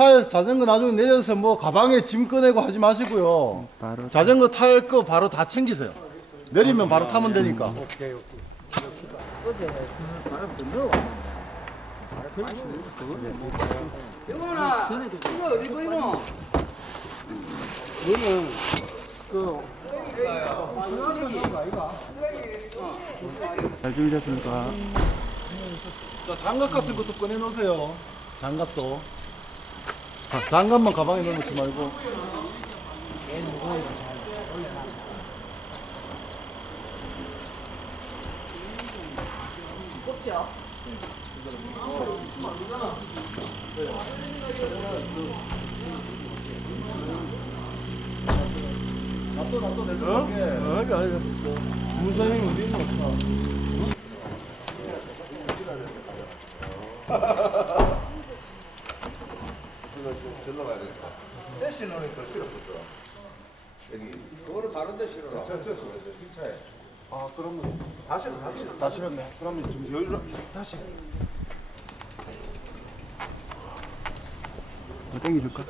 차에서 자전거 나중에 내려서 뭐 가방에 짐 꺼내고 하지 마시고요. 바로 자전거 탈 거 바로 다 챙기세요. 내리면 바로 타면 되니까. 영원아, 이거 어디 보이노? 잘 준비되셨습니까? 자, 장갑 같은 것도 꺼내 놓으세요. 장갑도. 장갑만 가방에 넣어놓지 말고. 놔둬 내줄게. 무사님 어디 있노? 절로 가야 되겠다. 세시 넣으니까 싫어 벌써. 여기. 그거는 다른데 싫어. 저 흰차에. 아, 그러면 다 싫었네. 그러면 좀 여유로 다시. 땡겨줄까?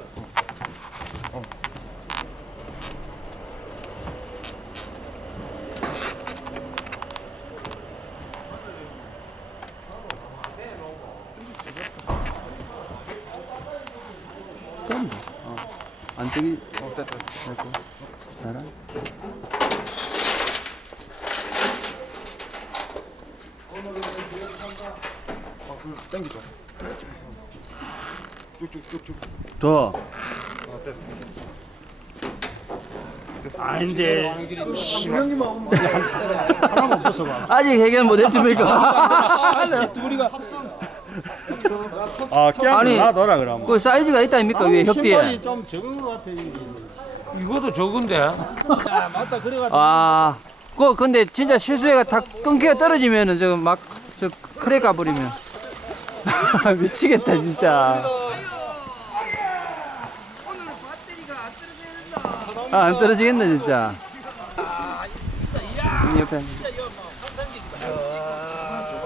안 땡기. 됐다. 됐고. 잘하. 당기죠. 쭉쭉쭉쭉. 더. 아닌데. 아직 해결 못했습니까? 아, 그냥 아니, 놔둬라 그럼. 그 사이즈가 있다 아닙니까? 위에 혁뒤에. 좀 적은 것 같아. 이것도 적은데. 아, 근데 진짜 실수해가 다 끊기가 떨어지면은 저 크랙 가버리면 미치겠다 진짜. 아, 안 떨어지겠네 진짜. 이 옆에.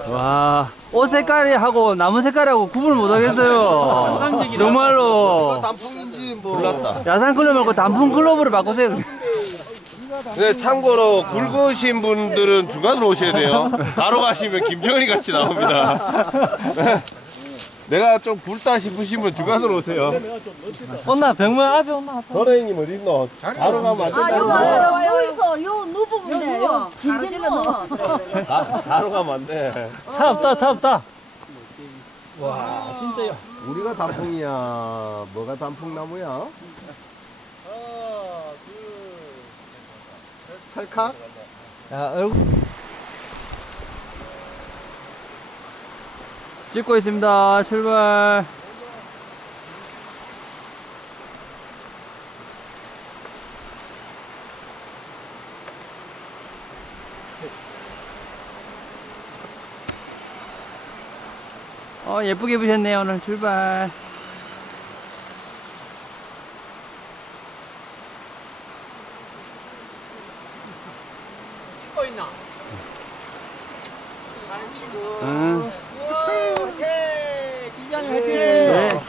와, 옷 색깔이 하고 나무 색깔하고 구분을 못 하겠어요. 정말로. 단풍인지 몰랐다. 야산 클럽 말고 단풍 클럽으로 바꾸세요. 네, 참고로 굵으신 분들은 중간으로 오셔야 돼요. 바로 가시면 김정은이 같이 나옵니다. 내가 좀 굵다 싶으신 분 중간으로 오세요. 온나 병문 앞에 온나 앞에. 선생님 어디 있노? 바로 가면 안 아, 된다. 여기서 요 누부면 돼. 요 길게 넣어. 바로 가면 안 돼. 차 없다. 우리가 단풍이야. 뭐가 단풍나무야? 하나, 둘, 셋. 찰칵? 야, 얼굴. 찍고 있습니다. 출발. 예쁘게 입으셨네요. 오늘 출발. 찍고 있나? 사진 찍고. 응. 오케이. 지장이 화이팅. 네.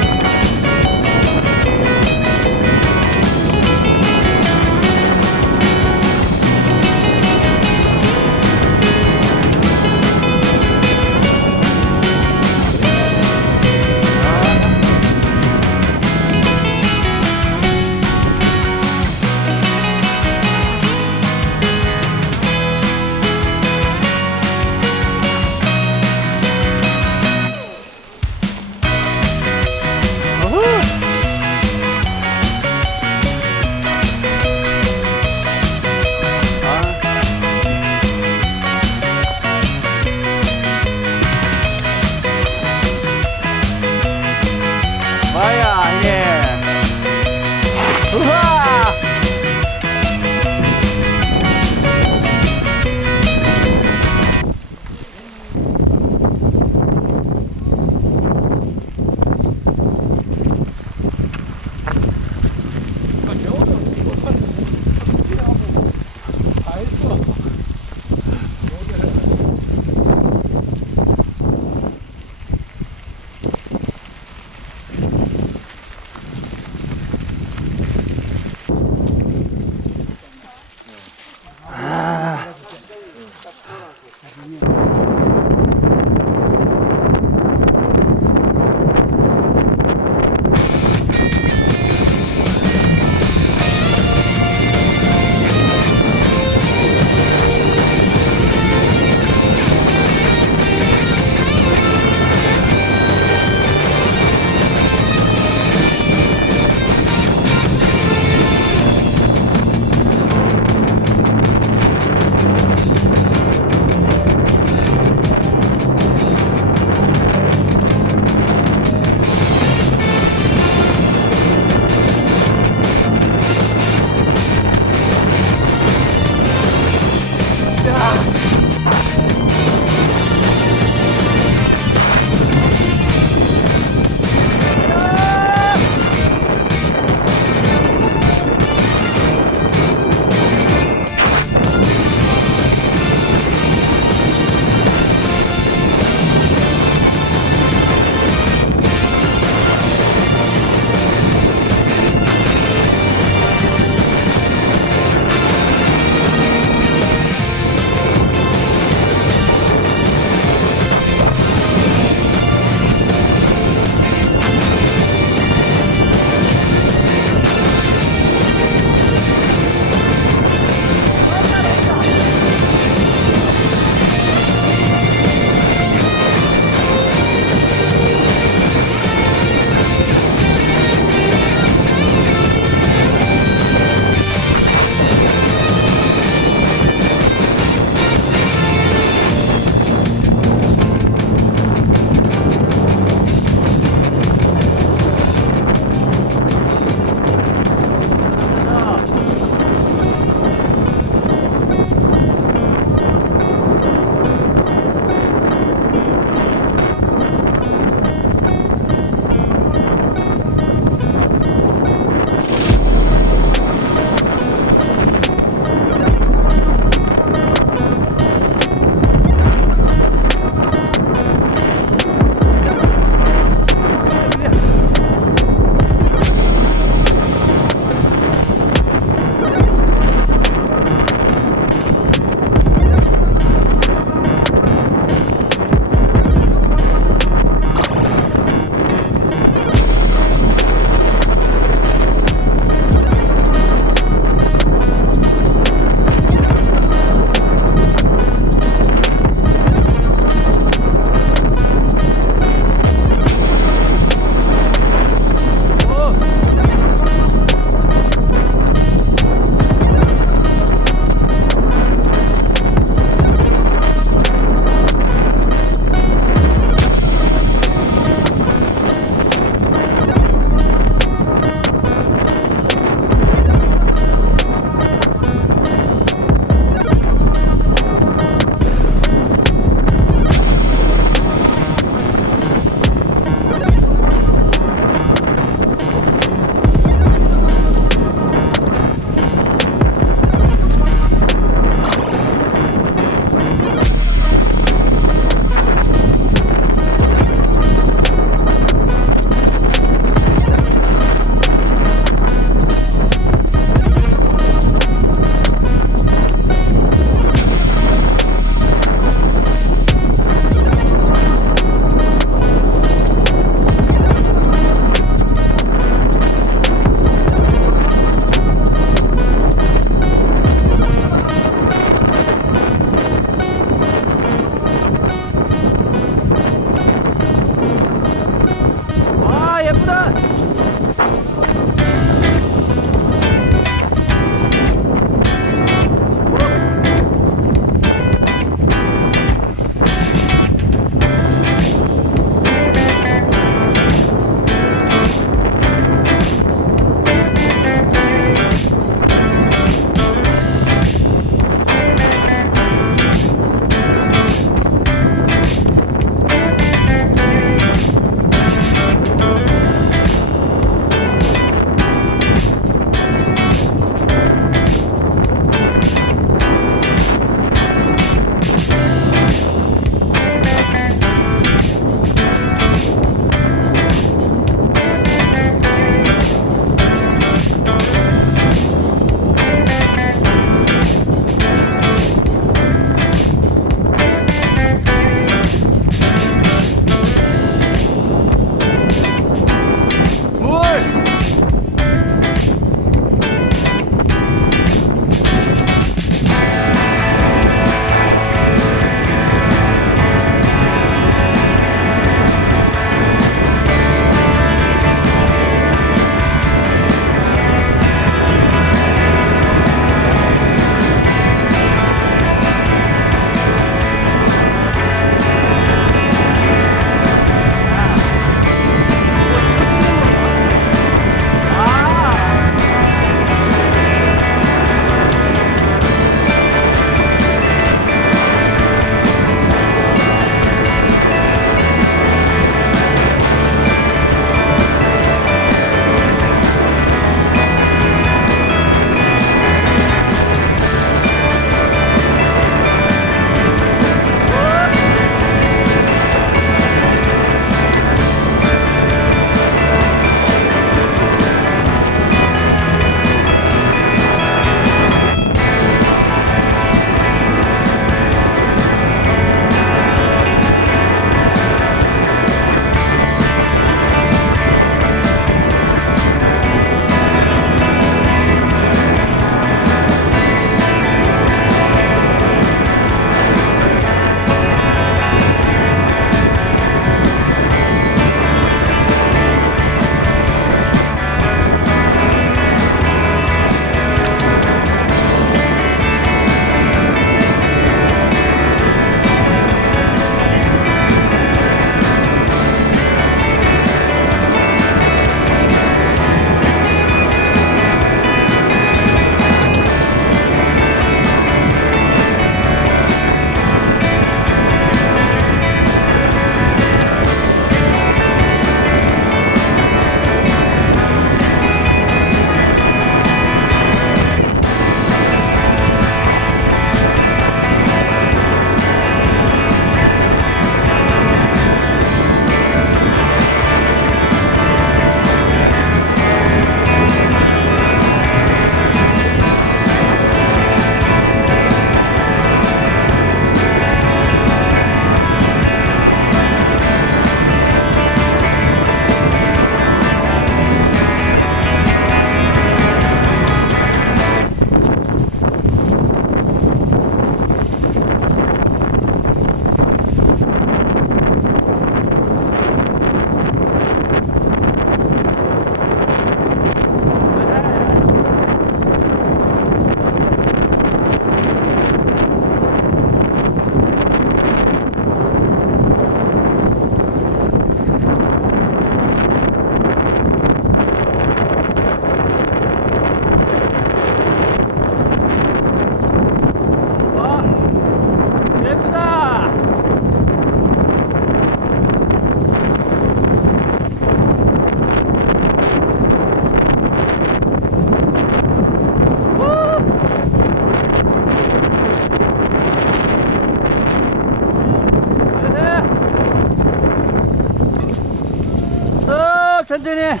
천천히.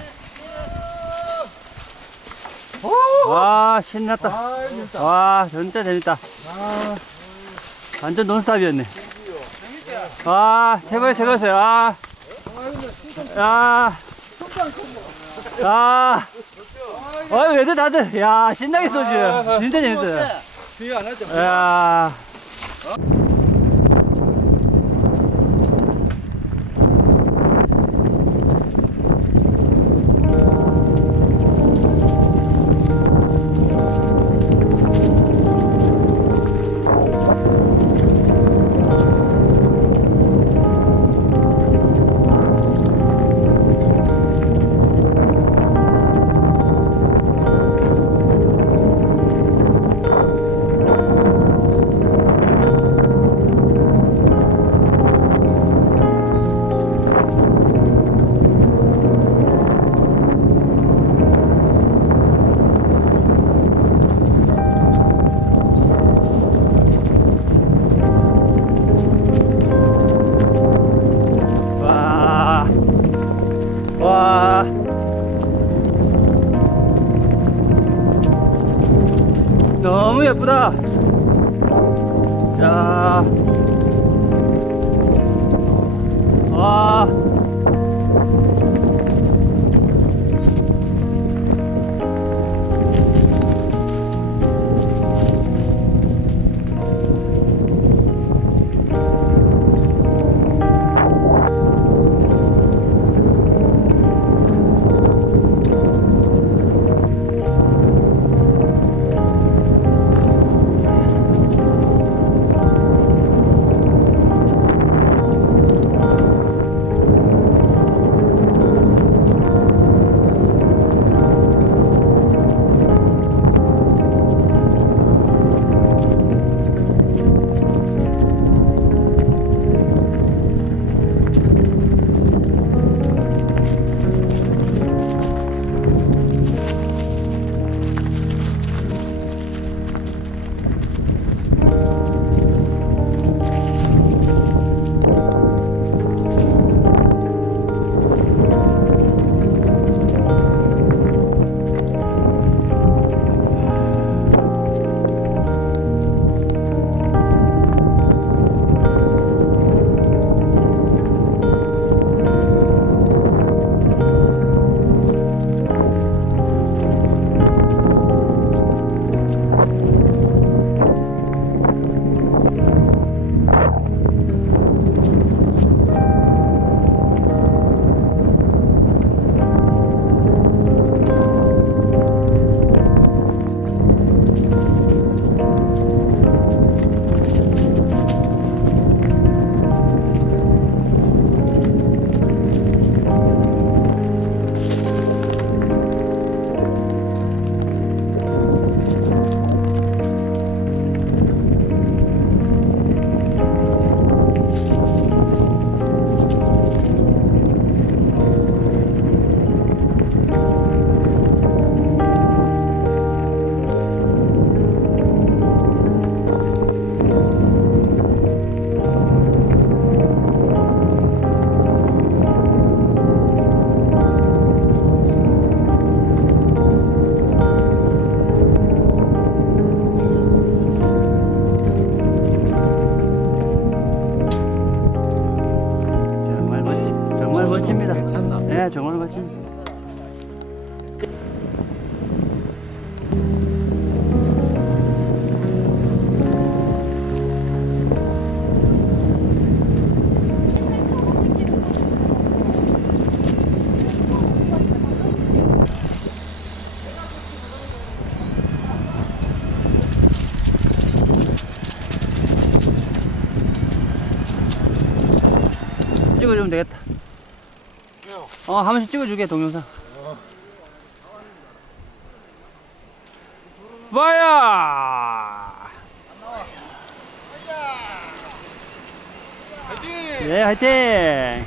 와, 신났다. 와, 진짜 재밌다. 완전 논스톱이었네. 와, 최고였어요. 아. 야. 야. 왜들 다들, 야, 신나게 쏘지. 진짜 재밌어요. 야. 너무 예쁘다. 야. 와. 정말 멋집니다. 네, 정말 멋집니다. 찍어주면 되겠다. 한 번씩 찍어주게, 동영상. 파이어! 예, 화이팅!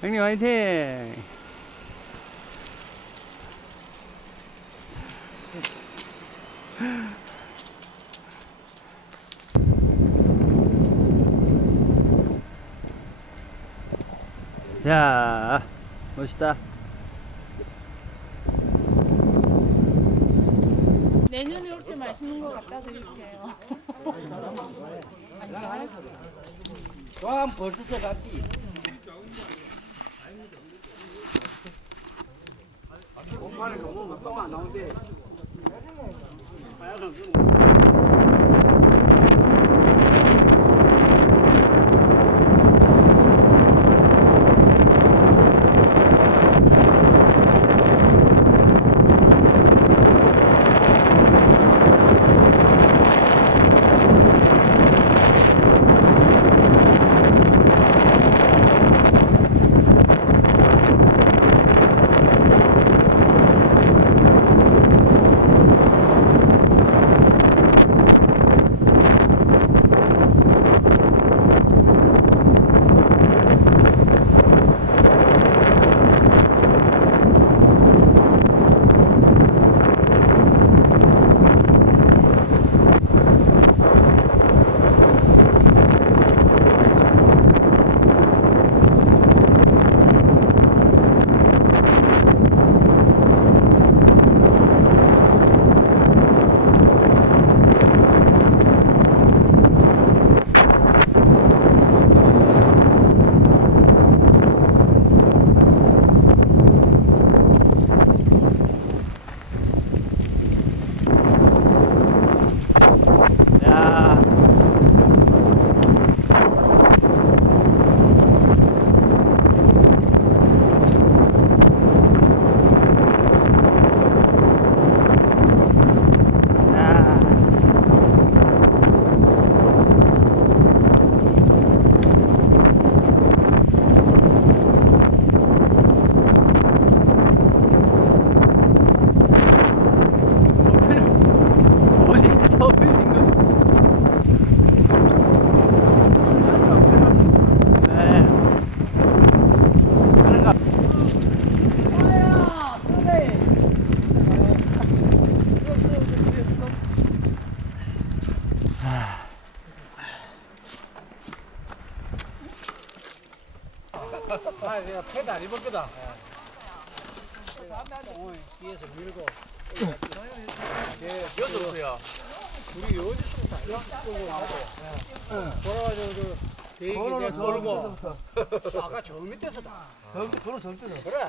형님 화이팅! 야, 멋있다. 내년에 올 때 맛있는 거 갖다 드릴게요. 와 벌써 들어갔지. 공판에 가보면 똥안 나오는데. 내가 패드 안 입을 거다. 뒤에서 밀고. 여기서 오세요. 우리 어디서 돌아가지고 대기 번호는 돌고. 아까 저 밑에서다. 번호 저 밑에서. 그래.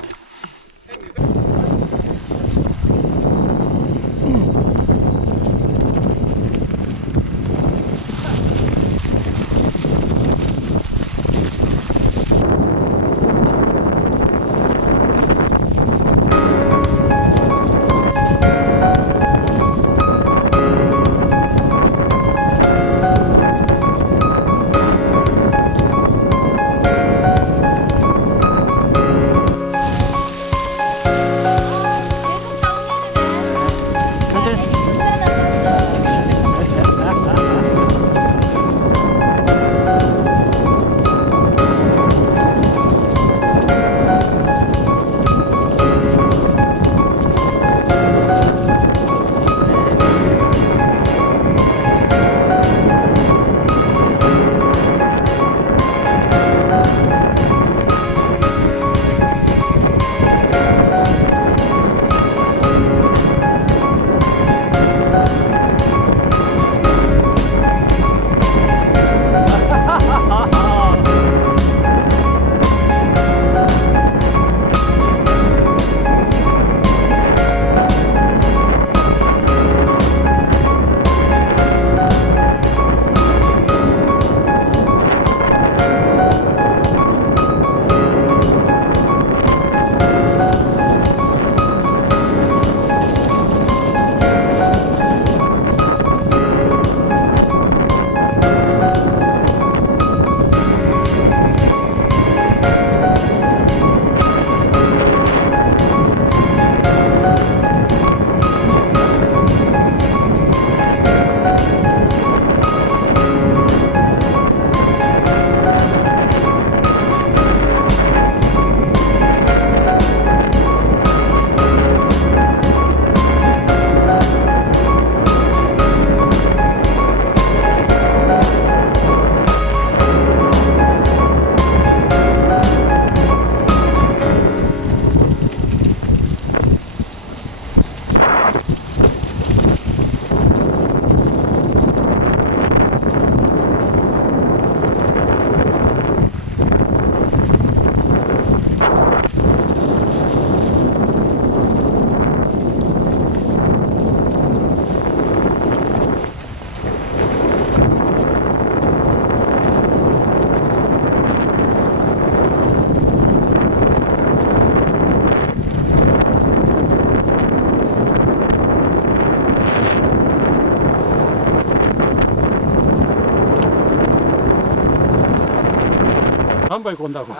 한발 건다고.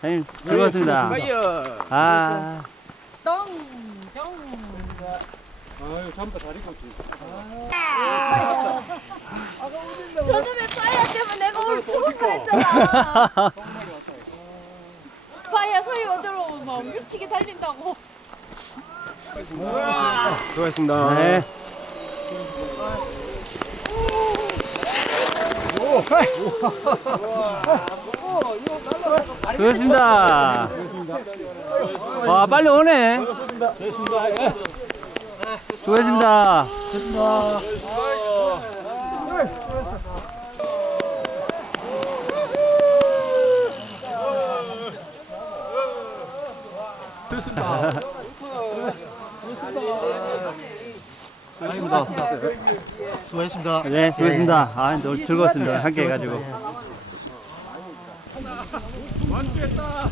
형님 즐거웠습니다. 아, 아유, 잠바 다리 꽂지. 저놈의 파야 때문에 내가 오늘 죽을 뻔했잖아. 파야 소리 못 들어오면 막 미치게 달린다고. 수고하셨습니다. 네. 수고했습니다. 와, 빨리 오네. 수고했습니다. 수고하셨습니다. 네, 수고했습니다. 아, 오늘 즐거웠습니다. 함께 해가지고. 완주했다.